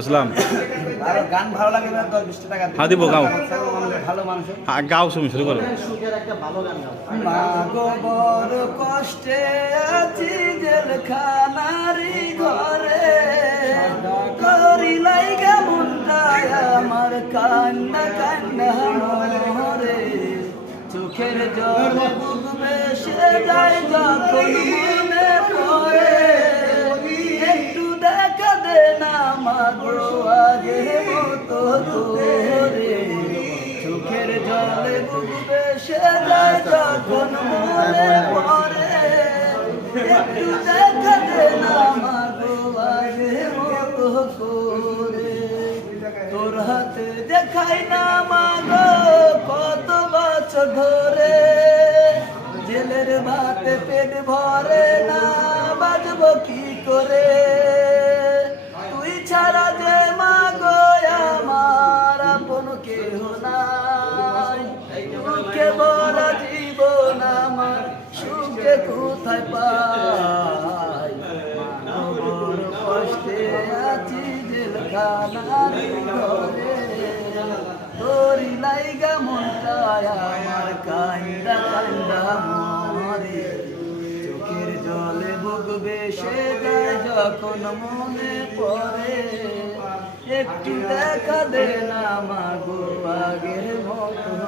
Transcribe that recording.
আসসালাম। গান ভালো লাগে না 10-20 টাকা হ্যাঁ দিব গাও। ভালো মানুষ হ্যাঁ গাও তুমি শুরু করো। সুখের একটা ভালো গান গাও। মা গো বড় কষ্টে আছি জেলখানারি ঘরে করি লাইগা মনটায় আমার কান্না কান্না মরে চোখের জল বুক বেশে যায় যখন মনে পড়ে একটু দেখা দে না মাগো আগে মতো তোরে চোখের জলে বুক বেশে যায় যখন মনে পড়ে একটু দেখা দে না মাগো আগে মতো করে তোর হাতে দেখাই না মাগো কত বছর ধরে জেলের ভাতে পেট ভরে না বাজবো কি করে তুই ছাড়া যে মাগো আমার আপন কেহ নাই দুঃখে ভরা জীবন আমার সুখে কোথায় পাই বড় কষ্টে আছি জেলখানার ঘরে তোরি লাইগা মনটায় আমার কান্দা কান্দা মরে চোখের জলে বুক বেশে যায় যখন মনে পড়ে একটু দেখা দে না মাগো আগের মতো